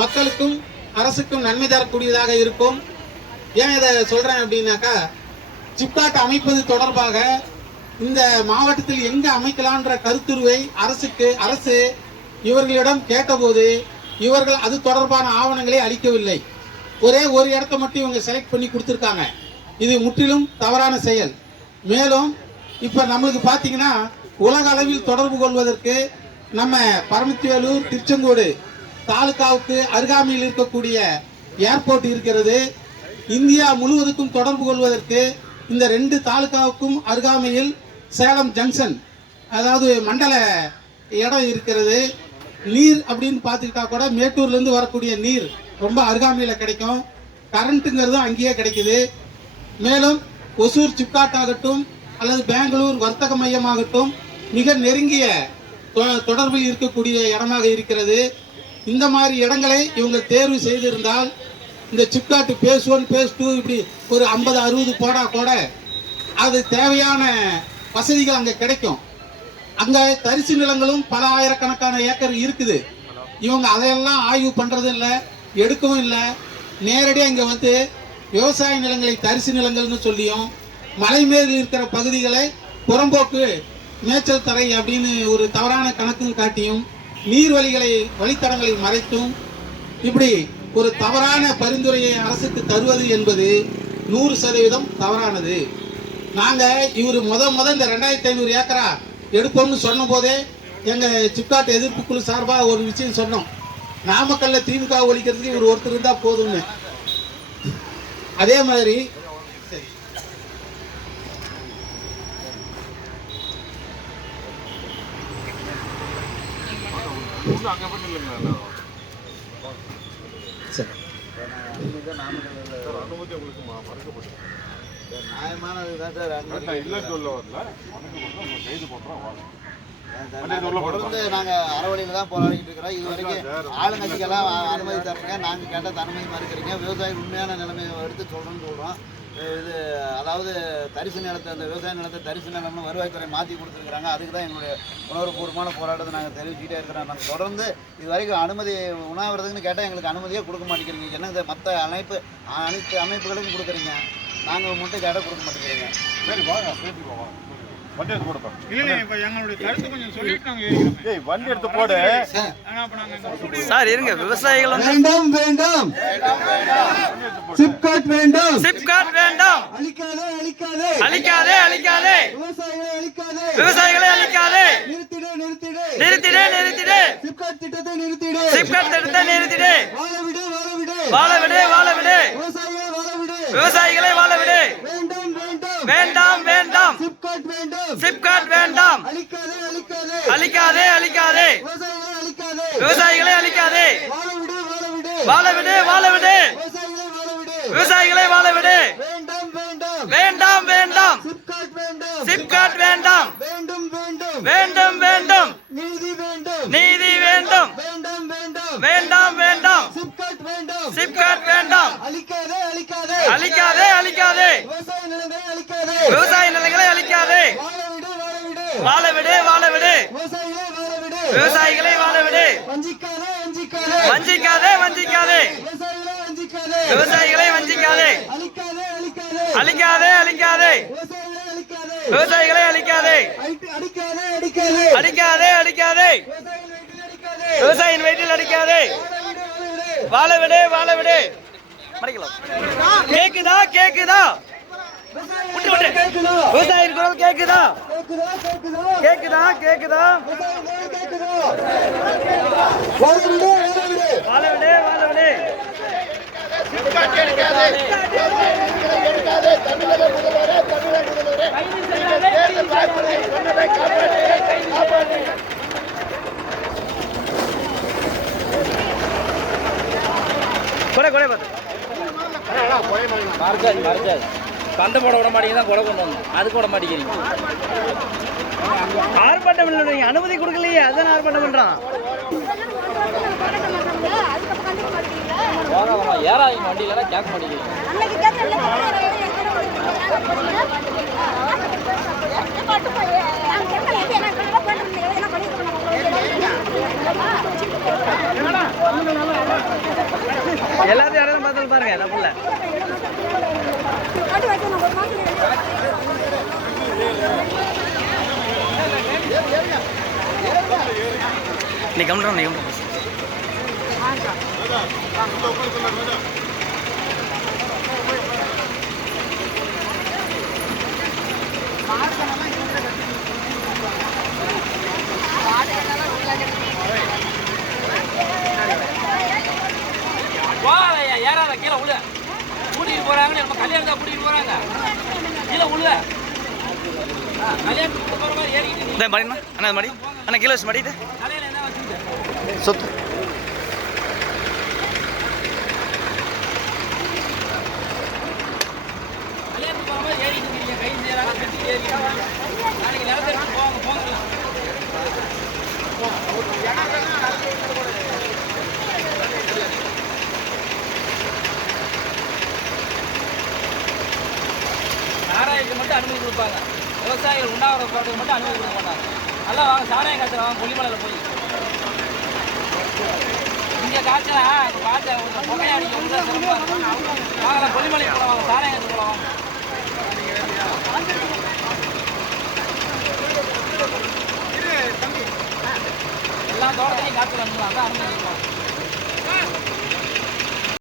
மக்களுக்கும் அரசுக்கும் நன்மை தரக்கூடியதாக இருக்கும். ஏன் இதை சொல்கிறேன் அப்படின்னாக்கா சிப்காட் அமைப்பது தொடர்பாக இந்த மாவட்டத்தில் எங்க அமைக்கலான்ற கருத்துருவை அரசுக்கு அரசு இவர்களிடம் கேட்டபோது இவர்கள் அது தொடர்பான ஆவணங்களை அளிக்கவில்லை. ஒரே ஒரு இடத்த மட்டும் இவங்க செலக்ட் பண்ணி கொடுத்துருக்காங்க. இது முற்றிலும் தவறான செயல். மேலும் இப்போ நம்மளுக்கு பார்த்தீங்கன்னா உலக அளவில் தொடர்பு கொள்வதற்கு நம்ம பரமத்திவேலூர் திருச்செங்கோடு தாலுகாவுக்கு அருகாமையில் இருக்கக்கூடிய ஏர்போர்ட் இருக்கிறது. இந்தியா முழுவதுக்கும் தொடர்பு கொள்வதற்கு இந்த ரெண்டு தாலுகாவுக்கும் அருகாமையில் சேலம் ஜங்ஷன் அதாவது மண்டல இடம் இருக்கிறது. நீர் அப்படின்னு பார்த்துக்கிட்டா கூட மேட்டூர்லேருந்து வரக்கூடிய நீர் ரொம்ப அருகாமையில் கிடைக்கும். கரண்ட்டுங்கிறது அங்கேயே கிடைக்குது. மேலும் ஒசூர் சிப்காட் ஆகட்டும் அல்லது பெங்களூர் வர்த்தக மையமாகட்டும் மிக நெருங்கிய தொ- தொடர்பில் இருக்கக்கூடிய இடமாக இருக்கிறது. இந்த மாதிரி இடங்களை இவங்க தேர்வு செய்திருந்தால் இந்த SIPCOT phase one phase two இப்படி ஒரு ஐம்பது அறுபது போடா கூட அது தேவையான வசதிகள் அங்கே கிடைக்கும். அங்கே தரிசு நிலங்களும் பல ஆயிரக்கணக்கான ஏக்கர் இருக்குது. இவங்க அதையெல்லாம் ஆய்வு பண்ணுறதும் இல்லை எடுக்கவும் இல்லை. நேரடியாக இங்கே வந்து விவசாய நிலங்களை தரிசு நிலங்கள்னு சொல்லியும் மலை மேல் இருக்கிற பகுதிகளை புறம்போக்கு மேய்ச்சல் தரை அப்படின்னு ஒரு தவறான கணக்கு காட்டியும் நீர்வழிகளை வழித்தடங்களை மறைத்தும் இப்படி ஒரு தவறான பரிந்துரையை அரசுக்கு தருவது என்பது நூறு சதவீதம் தவறானது. நாங்கள் இவர் முத முத இந்த ரெண்டாயிரத்தி ஐநூறு ஏக்கரா எடுப்போம்னு சொன்ன போதே எங்கள் சிப்காட் எதிர்ப்பு குழு சார்பாக ஒரு விஷயம் சொன்னோம். நாமக்கல்ல திமுக ஒழிக்கிறதுக்கு இவர் ஒருத்தர் இருந்தால் போதும்னு. அதே மாதிரி சரி நியாயமானது தான் சார் அனுமதி இல்ல சொல்ல வரல கைது பண்றோம் வாங்க. தொடர்ந்து நாங்க அறவழியில தான் போராடிட்டு இருக்கிறோம் இது வரைக்கும் ஆளுங்கட்சிக்கெல்லாம் அ- அனுமதி தரீங்க நாங்கள் கேட்ட அனுமதி மறுக்கிறீங்க விவசாயி உண்மையான நிலைமையை எடுத்து சொல்றோம்னு சொல்கிறோம் இது அதாவது தரிசு நிலத்தை அந்த விவசாய நிலத்தை தரிசு நிலம்னு வருவாய்த்துறை மாற்றி கொடுத்துருக்குறாங்க. அதுக்கு தான் எங்களுடைய உணர்வுபூர்வமான போராட்டத்தை நாங்கள் தெரிவிச்சுக்கிட்டே இருக்கிறோம். நாங்கள் தொடர்ந்து இது வரைக்கும் அனுமதி உணவுறதுன்னு கேட்டால் எங்களுக்கு அனுமதியே கொடுக்க மாட்டேங்கிறீங்க. என்ன மற்ற அமைப்பு அனைத்து அமைப்புகளுக்கும் கொடுக்குறீங்க? நாங்கள் மட்டும் கேட்டால் கொடுக்க மாட்டேங்கிறீங்க. சரி வாங்க பேசி போவோம். வண்டி எடுத்து போடுப்பா. இல்ல இப்ப எங்களுடைய கருத்து கொஞ்சம் சொல்லிட்டு நாங்க ஏறிக்கிறோம் ஏய் வண்டி எடுத்து போடு. சார். இருங்க விவசாயிகள் வேண்டாம் வேண்டாம். சிப்காட் வேண்டாம். சிப்காட் வேண்டாம். அழிக்காதே அழிக்காதே. அழிக்காதே அழிக்காதே. விவசாயிகளை அழிக்காதே. விவசாயிகளை அழிக்காதே. நிறுத்திடு நிறுத்திடு. நிறுத்திடு நிறுத்திடு. சிப்காட் திட்டத்தை நிறுத்திடு. சிப்காட் திட்டத்தை நிறுத்திடு. வாழ விடு வாழ விடு. வாழ விடு வாழ விடு. விவசாயிகளை வாழ விடு. விவசாயிகளை வாழ விடு. வேண்டாம் வேண்டாம். வேண்டாம் சிப்காட் வேண்டாம். சிப்காட் வேண்டாம். அழிக்காதே அழிக்காதே. அழிக்காதே அழிக்காதே. விவசாயிகளை அழிக்காதே. வாழ விடு வாழ விடு விவசாயிகளை வாழ விடு வேண்டாம் வேண்டாம். வேண்டாம் வேண்டாம். சிப்காட் வேண்டாம். வேண்டாம். வேண்டும் நீதி வேண்டும். நீதி வேண்டும். வேண்டாம் வேண்டாம். வேண்டாம் வேண்டாம். சிப்காட் வேண்டாம். சிப்காட் வேண்டாம். அழிக்காதே அழிக்காதே. அழிக்காதே அழிக்காதே. விவசாய நிலங்களை அழிக்காதே. வாழ விடு வாழ விடு. விவசாயிகளை வாழ விடு. வஞ்சிக்காதே வஞ்சிக்காதே. விவசாயிகளை வஞ்சிக்காதே. அழிக்காதே அழிக்காதே. விவசாயிகளை அழிக்காதே. அடிக்காதே அடிக்காதே விவசாயியின் வயிற்றில் அடிக்காதே வாழ விடு வாழ விடு. கேக்குதா கேக்குதா விட்டு விட்டு கேக்குதா விவசாயியின் குரல் கேக்குதா கேக்குதா கேக்குதா கேக்குதா கேக்குதா விவசாயிகள் கேக்குதா வாழ விடு வாழ விடு வாழ விடு வாழ விடு கொடை கொடை பார்த்து மறைச்சாது மறைச்சாது சண்டை போட விட மாட்டேங்க தான் கொலை கொண்டு வந்தோம். அதுக்கு விட மாட்டேங்கிறீங்க ஆர்ப்பாட்டம் இல்லை அனுமதி கொடுக்கலையே அதான் ஆர்ப்பாட்டம் வேணாம் ஏறாதீங்க வண்டியில கேட்க மாட்டேங்கிறீங்க அன்னைக்கு கேட்டல பாட்டு போய் அங்க கேட்டல என்ன கலவ பண்ணுங்க என்ன பண்ணி எல்லாத்தையும் யாரும் பார்த்து பாருங்க தப்பு இல்லை காட்டு வச்சு நான் ஒரு மாசம் நீ கம்மிட்டு நீ கம்மிட்டு ஏறாத கீழே உள்ள கூட்டிகிட்டு போறாங்க நம்ம கல்யாணத்தை கூட்டிகிட்டு போறாங்க. கீழே உள்ள கல்யாணத்துக்கு போற மாதிரி ஏறிக்கிட்டு இந்த மடிமா அண்ணா மடி. அண்ணா கீழே வச்சு மடிட்டு சொத்து கல்யாணத்துக்கு மாதிரி எடுத்து போவாங்க சாராயத்துக்கு மட்டும் அனுமதி கொடுப்பாங்க. விவசாயிகள் உண்ணாவிர போறதுக்கு மட்டும் அனுமதி கொடுக்க மாட்டாங்க. நல்லா வாங்க சாராயம் காய்ச்சல வாங்க கொல்லிமலையில் போய். இங்க காய்ச்சலா? காய்ச்சல். புகையா அடிக்க உள்ள சிறப்பா இருக்கும். வாங்கல கொல்லிமலை போல வாங்க. சாராயம் காய்ச்சல் எல்லா தோட்டத்தையும் காய்ச்சல் அனுப்பலாம் அதான்